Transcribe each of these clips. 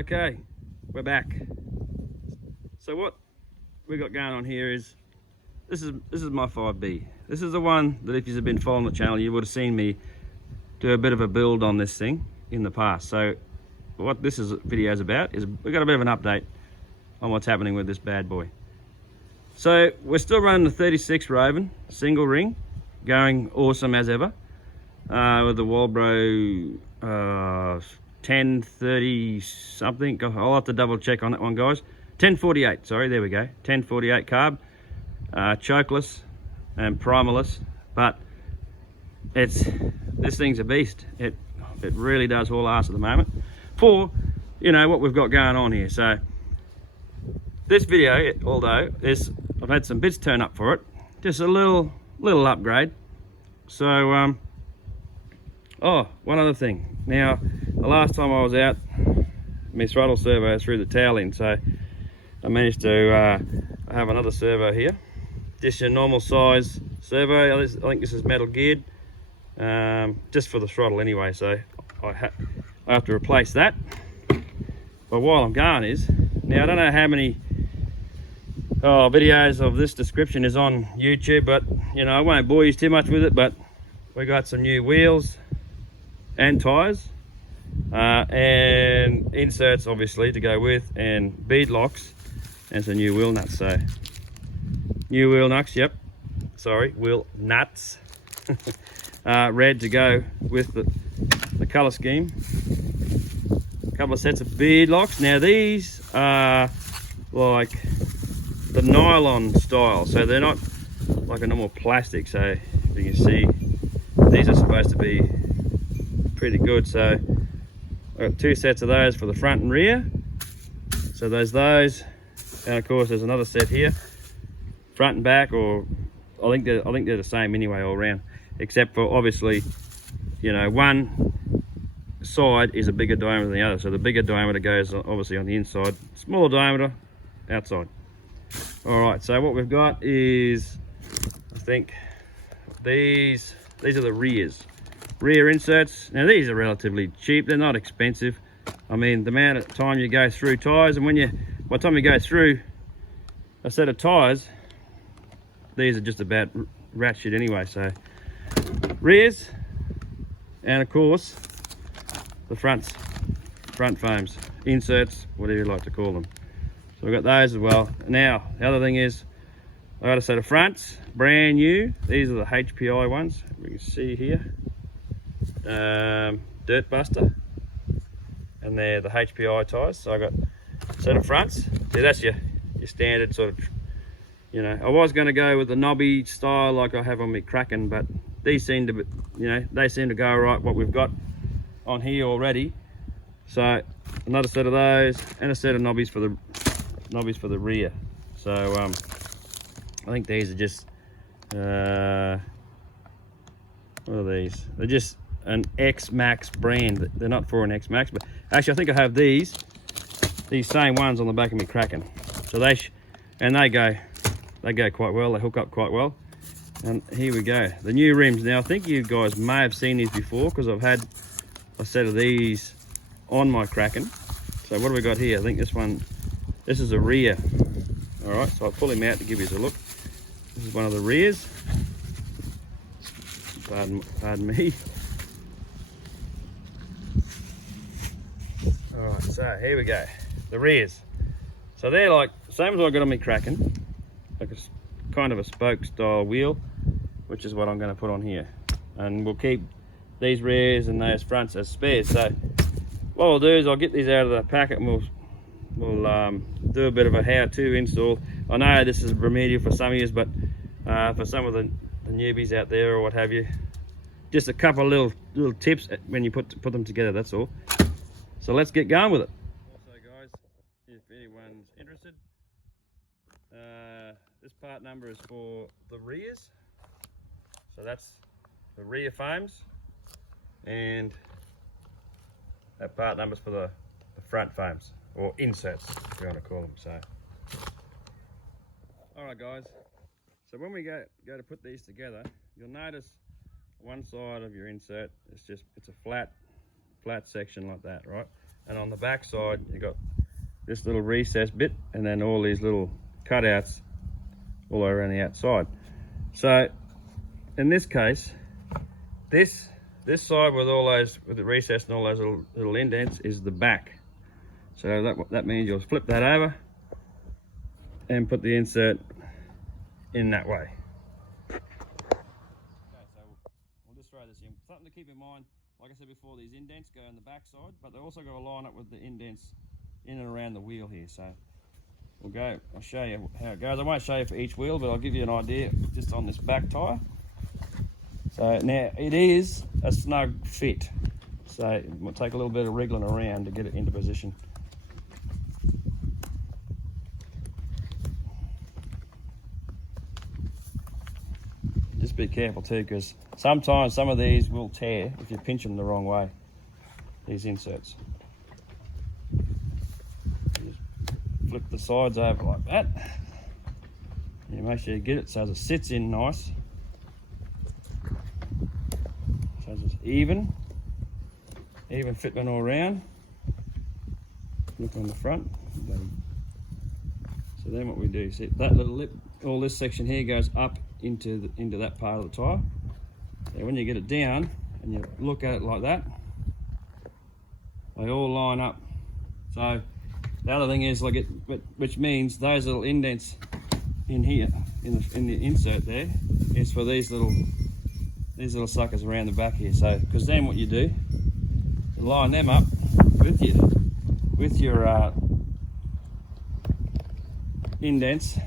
Okay, we're back. So what we got going on here is this is my 5B. This is the one that if you've been following the channel, you would have seen me do a bit of a build on this thing in the past. So what this video is about is we've got a bit of an update on what's happening with this bad boy. So we're still running the 36 Raven single ring, going awesome as ever, with the Walbro 1030 something. I'll have to double check on that one, guys. 1048, sorry, there we go. 1048 carb, chokeless and primerless, but this thing's a beast. It really does haul ass at the moment for, you know, what we've got going on here. So this video, although I've had some bits turn up for it, just a little upgrade. So oh, one other thing. Now, the last time I was out, my throttle servo threw the towel in, so I managed to have another servo here. Just your normal size servo. I think this is metal geared, just for the throttle anyway, so I have to replace that. But while I'm going now I don't know how many videos of this description is on YouTube, but you know, I won't bore you too much with it. But we got some new wheels and tires, and inserts obviously to go with, and bead locks, and some new wheel nuts. So new wheel nuts, yep, sorry, wheel nuts. Red to go with the color scheme. A couple of sets of bead locks. Now these are like the nylon style, so they're not like a normal plastic. So if you can see, these are supposed to be pretty good. So I've got two sets of those for the front and rear. So there's those, and of course there's another set here, front and back, or I think they're the same anyway all around, except for obviously, you know, one side is a bigger diameter than the other. So the bigger diameter goes obviously on the inside, smaller diameter outside. All right, so what we've got is, I think these are the rear inserts. Now these are relatively cheap, they're not expensive. I mean, the amount of time you go through tires, and by the time you go through a set of tires, these are just about rat shit anyway. So rears, and of course the front foams, inserts, whatever you like to call them. So we've got those as well. Now the other thing is, I got a set of fronts, brand new. These are the HPI ones, we can see here, Dirt Buster, and they're the HPI tires. So I got a set of fronts. See, that's your standard sort of, you know, I was going to go with the knobby style like I have on my Kraken, but these seem to be, you know, they seem to go right what we've got on here already. So another set of those, and a set of knobbies for the rear. So I think these are just what are these? They're just an X Max brand. They're not for an X Max, but actually I think I have these same ones on the back of my Kraken. So they go quite well. They hook up quite well. And here we go, the new rims. Now I think you guys may have seen these before, because I've had a set of these on my Kraken. So what do we got here? I think this is a rear. All right, so I'll pull him out to give you a look. This is one of the rears. Pardon me. All right, so here we go, the rears. So they're like same as I got on my Kraken, like a kind of a spoke style wheel, which is what I'm going to put on here. And we'll keep these rears and those fronts as spares. So what I'll do is I'll get these out of the packet, and we'll do a bit of a how-to install. I know this is remedial for some of you, but for some of the newbies out there or what have you, just a couple of little tips when you put them together, that's all. So let's get going with it. Also guys, if anyone's interested, this part number is for the rears. So that's the rear foams, and that part number's for the front foams, or inserts if you want to call them. So all right guys, so when we go to put these together, you'll notice one side of your insert, it's a flat section like that, right? and on the back side you got this little recess bit, and then all these little cutouts all around the outside. So in this case, this side with all those, with the recess and all those little indents, is the back. So that means you'll flip that over and put the insert in that way. Okay, so we'll just throw this in. Something to keep in mind, like I said before, these indents go on the back side, but they also got to line up with the indents in and around the wheel here. So I'll show you how it goes. I won't show you for each wheel, but I'll give you an idea just on this back tyre. So now it is a snug fit, so it will take a little bit of wriggling around to get it into position. Just be careful too, because sometimes some of these will tear if you pinch them the wrong way, these inserts. Just flip the sides over like that. You make sure you get it so it sits in nice. So it's even fitment all around. Look on the front. So then what we do, see that little lip, all this section here goes up into that part of the tyre. So when you get it down and you look at it like that, they all line up. So the other thing is, which means those little indents in here, in the insert there, is for these little suckers around the back here. So because then what you do, you line them up with your indents.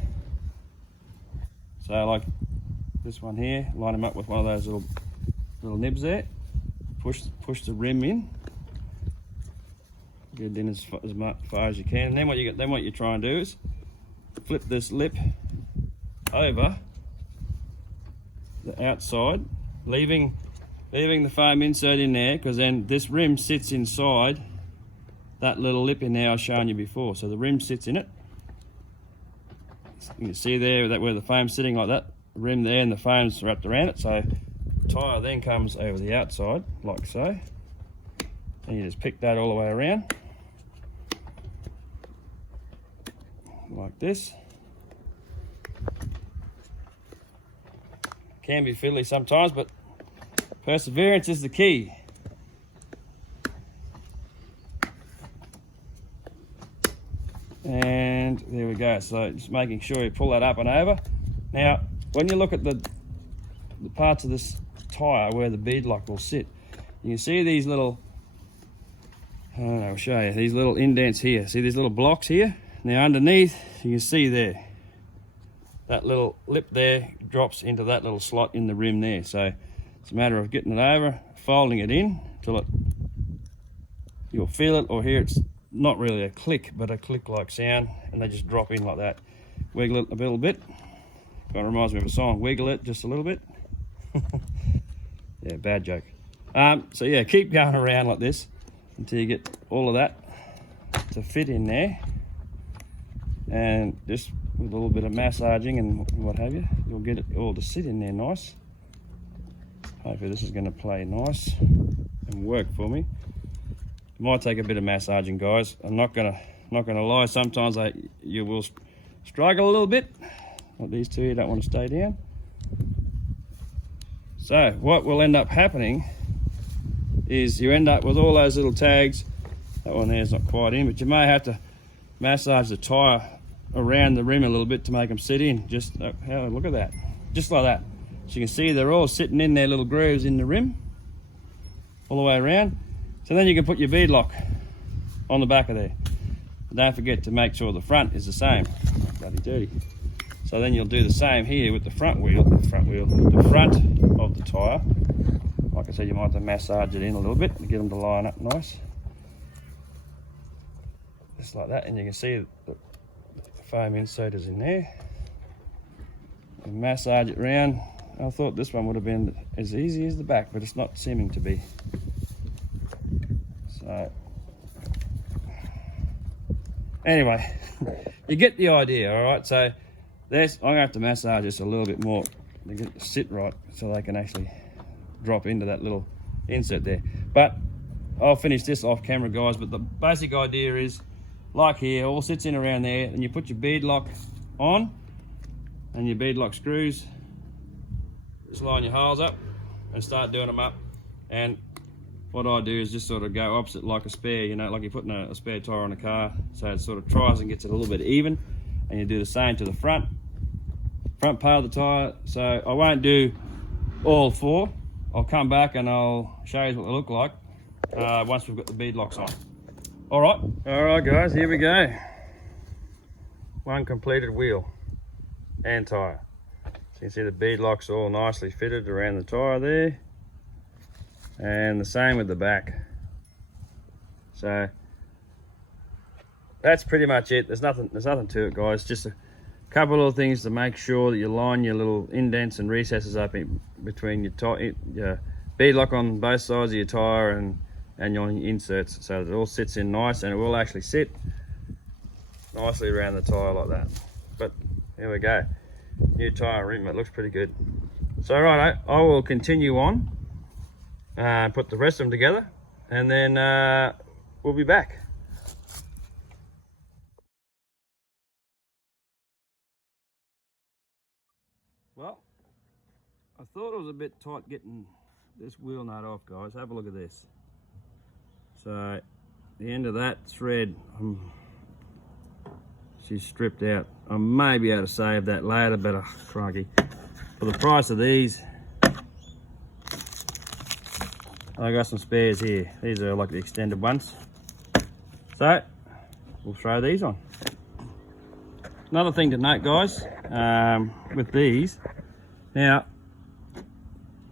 So like this one here, line them up with one of those little nibs there. Push the rim in. Get it in as far as you can. And then what you try and do is flip this lip over the outside, leaving the foam insert in there, because then this rim sits inside that little lip in there I was showing you before. So the rim sits in it. You can see there that where the foam's sitting like that, the rim there, and the foam's wrapped around it. So the tyre then comes over the outside like so, and you just pick that all the way around like this. Can be fiddly sometimes, but perseverance is the key. And there we go. So just making sure you pull that up and over. Now when you look at the parts of this tyre where the beadlock will sit, you can see these little, I'll show you, these little indents here. See these little blocks here? Now underneath, you can see there, that little lip there drops into that little slot in the rim there. So it's a matter of getting it over, folding it in till you'll feel it or hear it's not really a click, but a click-like sound, and they just drop in like that. Wiggle it a little bit. Kind of reminds me of a song. Wiggle it just a little bit. Yeah, bad joke. So yeah, keep going around like this until you get all of that to fit in there, and just with a little bit of massaging and what have you, you'll get it all to sit in there nice. Hopefully this is going to play nice and work for me. It might take a bit of massaging, guys. I'm not gonna lie. Sometimes you will struggle a little bit. Like these two here don't want to stay down. So what will end up happening is you end up with all those little tags. That one there's not quite in, but you may have to massage the tyre around the rim a little bit to make them sit in. Just look at that, just like that. So you can see they're all sitting in their little grooves in the rim all the way around. So then you can put your beadlock on the back of there. Don't forget to make sure the front is the same. Bloody dirty. So then you'll do the same here with the front of the tyre. Like I said, you might have to massage it in a little bit to get them to line up nice. Just like that, and you can see the foam insert is in there. And massage it round. I thought this one would have been as easy as the back, but it's not seeming to be. So anyway, you get the idea, all right? So I'm gonna have to massage this a little bit more to get it to sit right, so they can actually drop into that little insert there. But I'll finish this off camera, guys, but the basic idea is, like here, all sits in around there, and you put your bead lock on, and your bead lock screws. Just line your holes up and start doing them up. And what I do is just sort of go opposite like a spare, you know, like you're putting a spare tire on a car, so it sort of tries and gets it a little bit even. And you do the same to the front part of the tire. So I won't do all 4. I'll come back and I'll show you what they look like once we've got the bead locks on. All right guys, here we go. One completed wheel and tire. So you can see the bead locks all nicely fitted around the tire there, and the same with the back. So that's pretty much it. There's nothing to it, guys. Just a couple of things to make sure that you line your little indents and recesses up in between your bead lock on both sides of your tire and your inserts, so that it all sits in nice, and it will actually sit nicely around the tire like that. But here we go, new tire rim. It looks pretty good. So right, I will continue on, put the rest of them together, and then we'll be back. Well, I thought it was a bit tight getting this wheel nut off, guys. Have a look at this. So the end of that thread, she's stripped out. I may be able to save that later, but crikey, for the price of these, I got some spares here. These are like the extended ones, so we'll throw these on. Another thing to note, guys, with these, now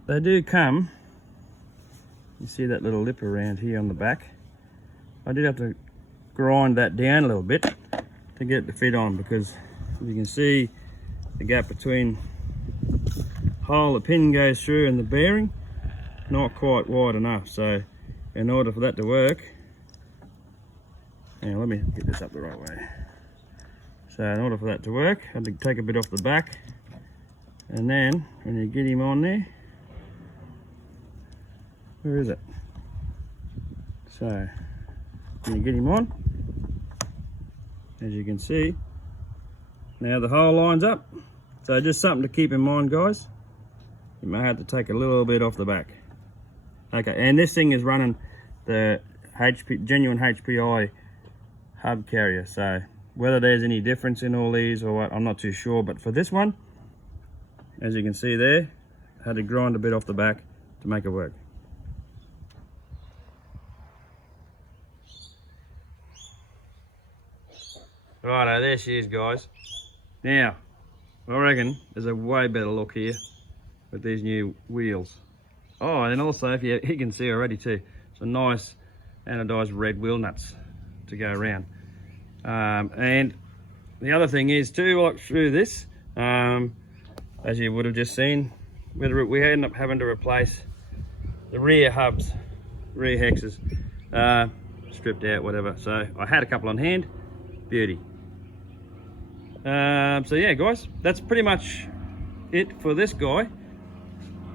they do come, you see that little lip around here on the back. I did have to grind that down a little bit to get it to fit on, because you can see the gap between the hole the pin goes through and the bearing, not quite wide enough. So in order for that to work, now let me get this up the right way. So in order for that to work, I had to take a bit off the back, and then when you get him on there, where is it? So when you get him on, as you can see, now the hole lines up. So just something to keep in mind, guys. You may have to take a little bit off the back. Okay, and this thing is running the genuine HPI hub carrier. So whether there's any difference in all these or what, I'm not too sure. But for this one, as you can see there, I had to grind a bit off the back to make it work. Righto, there she is, guys. Now, I reckon there's a way better look here with these new wheels. Oh, and also, if you can see already too, some nice anodized red wheel nuts to go around. And the other thing is too, like through this, as you would have just seen, we end up having to replace the rear hubs, rear hexes, stripped out, whatever. So I had a couple on hand, beauty. So yeah, guys, that's pretty much it for this guy.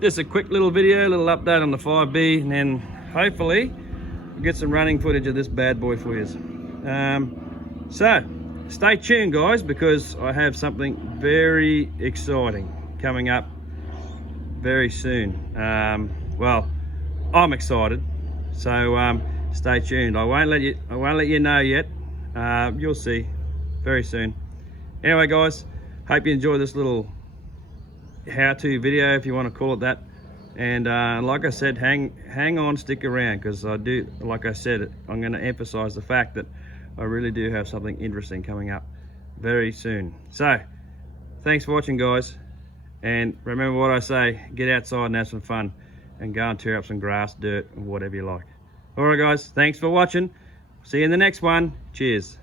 Just a quick little video, little update on the 5B, and then hopefully we'll get some running footage of this bad boy for you. So stay tuned, guys, because I have something very exciting coming up very soon. Well, I'm excited, so stay tuned. I won't let you know yet. You'll see very soon. Anyway, guys, hope you enjoy this little how-to video, if you want to call it that. And like I said, hang on, stick around, because I do, like I said, I'm going to emphasize the fact that I really do have something interesting coming up very soon. So thanks for watching, guys, and remember what I say, get outside and have some fun, and go and tear up some grass, dirt, and whatever you like. All right, guys, thanks for watching. See you in the next one. Cheers.